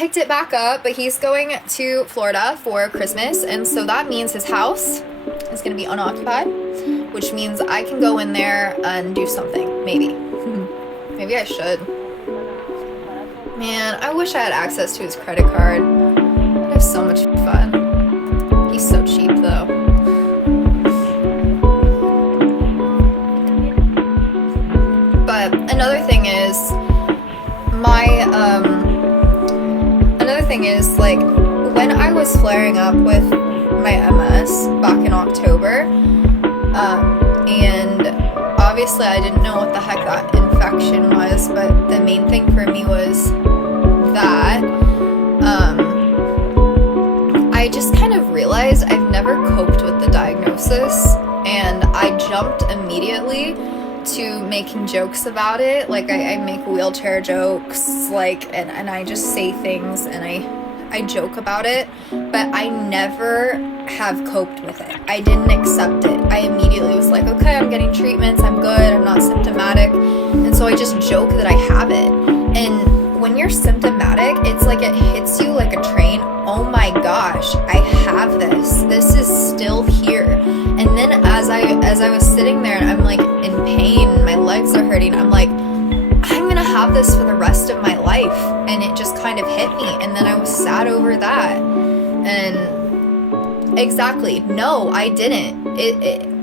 picked it back up, but he's going to Florida for Christmas, and so that means his house is going to be unoccupied, which means I can go in there and do something, maybe. Maybe I should. Man, I wish I had access to his credit card. I'd have so much fun. He's so cheap, though. But another thing is, like, when I was flaring up with my MS back in October, and obviously I didn't know what the heck that infection was, but the main thing for me was that I just kind of realized I've never coped with the diagnosis, and I jumped immediately to making jokes about it. Like, I make wheelchair jokes, like, and I just say things and I joke about it, but I never have coped with it. I didn't accept it. I immediately was like, okay, I'm getting treatments, I'm good, I'm not symptomatic, and so I just joke that I have it. And when you're symptomatic, it's like it hits you like a train. Oh my gosh, I have this. This is still here. And then as I was sitting there and I'm like in pain, my legs are hurting, I'm like, I'm gonna have this for the rest of my life. And it just kind of hit me, and then I was sad over that. And exactly, no, I didn't.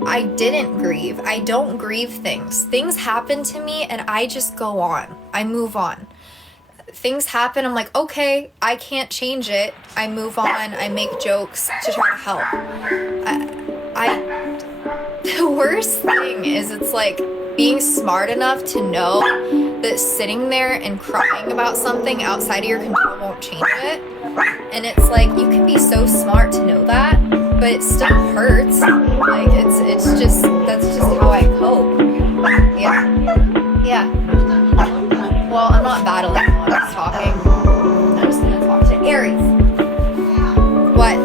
I didn't grieve. I don't grieve things. Things happen to me and I just go on. I move on. Things happen, I'm like, okay, I can't change it. I move on, I make jokes to try to help. The worst thing is, it's like being smart enough to know that sitting there and crying about something outside of your control won't change it. And it's like, you can be so smart to know that, but it still hurts. Like, it's just, that's just how I cope. Yeah. Well, I'm not battling while I'm talking. I'm just gonna talk to Aries. What?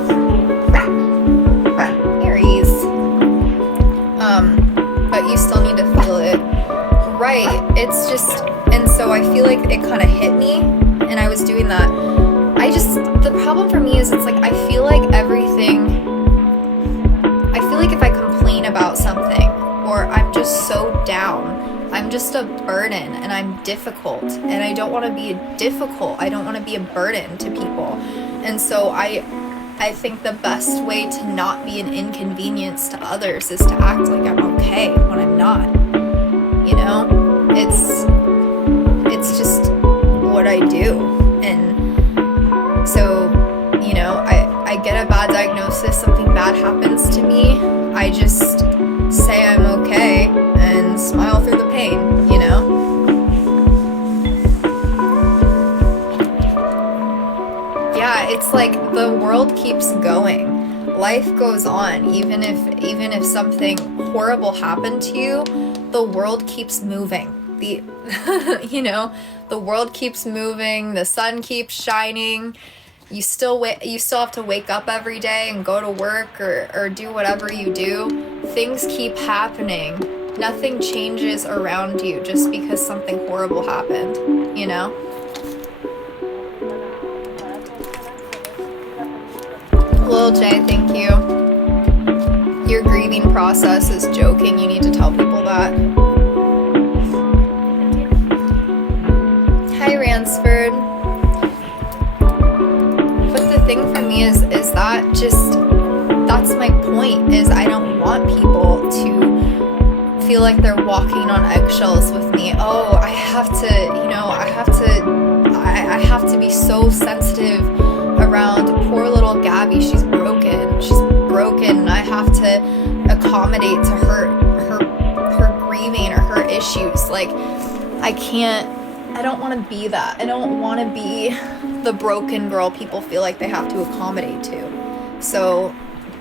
Aries. But you still need to feel it. Right. It's just, and so I feel like it kind of hit me, and I was doing that. The problem for me is, it's like, I feel like if I complain about something, or I'm just so down, I'm just a burden, and I'm difficult, and I don't want to be difficult. I don't want to be a burden to people. And so I think the best way to not be an inconvenience to others is to act like I'm okay when I'm not. You know? It's just what I do. And so, you know, I get a bad diagnosis, something bad happens to me, I just say I'm okay and smile through the pain, you know? Yeah, it's like the world keeps going. Life goes on. Even if something horrible happened to you, the world keeps moving. You know, the world keeps moving, the sun keeps shining. You still have to wake up every day and go to work or do whatever you do. Things keep happening. Nothing changes around you just because something horrible happened, you know? Lil J, thank you. Your grieving process is joking. You need to tell people that. Hi, Ransford. But the thing for me is that that's my point, is I don't want people to feel like they're walking on eggshells with me. Oh, I have to be so sensitive around poor little Gabby. She's broken, and I have to accommodate to her grieving or her issues. Like, I don't want to be that. I don't want to be the broken girl people feel like they have to accommodate to. So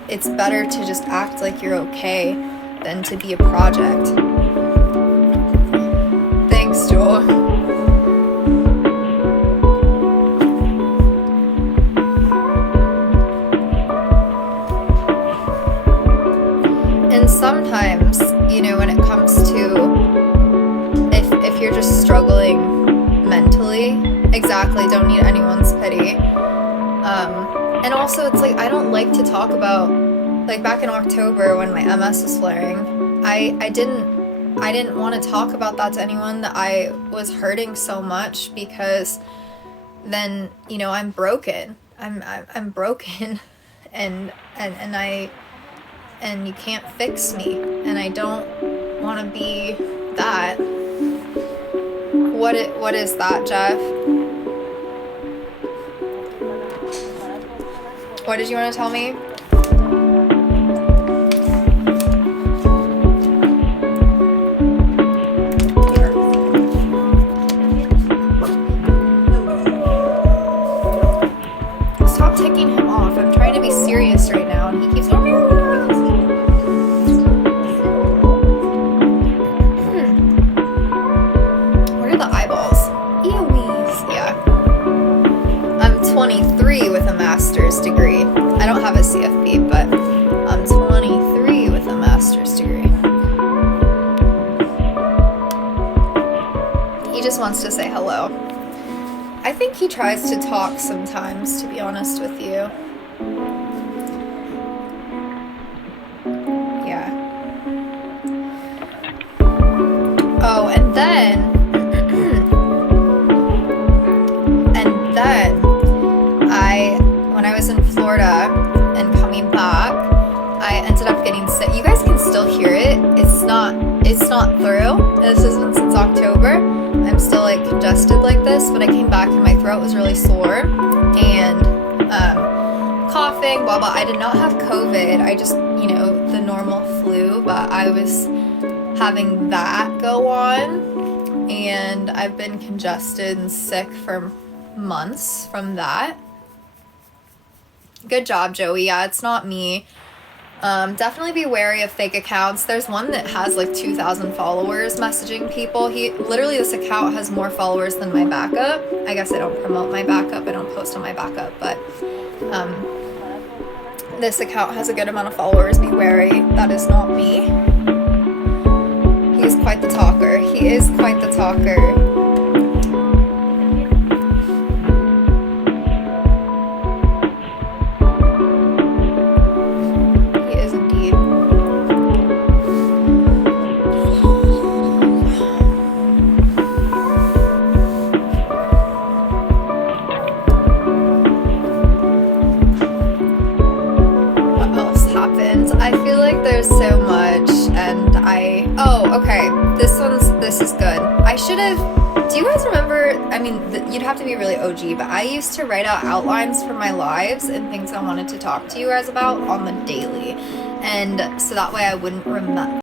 it's better to just act like you're okay than to be a project. Thanks, Joel. And sometimes, you know, when it comes to if you're just struggling mentally, exactly, don't need anyone's pity. also it's like I don't like to talk about, like back in October when my MS was flaring, I didn't want to talk about that to anyone, that I was hurting so much, because then, you know, I'm broken. I'm broken and you can't fix me, and I don't want to be that. What is that, Jeff? What did you want to tell me? Stop ticking him off. I'm trying to be serious right now, and he keeps going. What are the eyeballs? Eowies. Yeah. I'm 23 with a master's degree. I don't have a CFP, but I'm 23 with a master's degree. He just wants to say hello. I think he tries to talk sometimes, to be honest with you. Yeah. Oh, and then when I was in Florida and coming back, I ended up getting sick. You guys can still hear it. It's not through. This isn't since October. I'm still like congested like this, but I came back and my throat was really sore and coughing, blah blah. I did not have COVID. I just, you know, the normal flu, but I was having that go on, and I've been congested and sick for months from that. Good job, Joey. Yeah, it's not me. Definitely be wary of fake accounts. There's one that has like 2,000 followers messaging people. Literally, this account has more followers than my backup. I guess I don't promote my backup. I don't post on my backup, but this account has a good amount of followers. Be wary. That is not me. He is quite the talker. He is quite the talker. Okay, this is good. I should have, do you guys remember, I mean, you'd have to be really OG, but I used to write out outlines for my lives and things I wanted to talk to you guys about on the daily, and so that way I wouldn't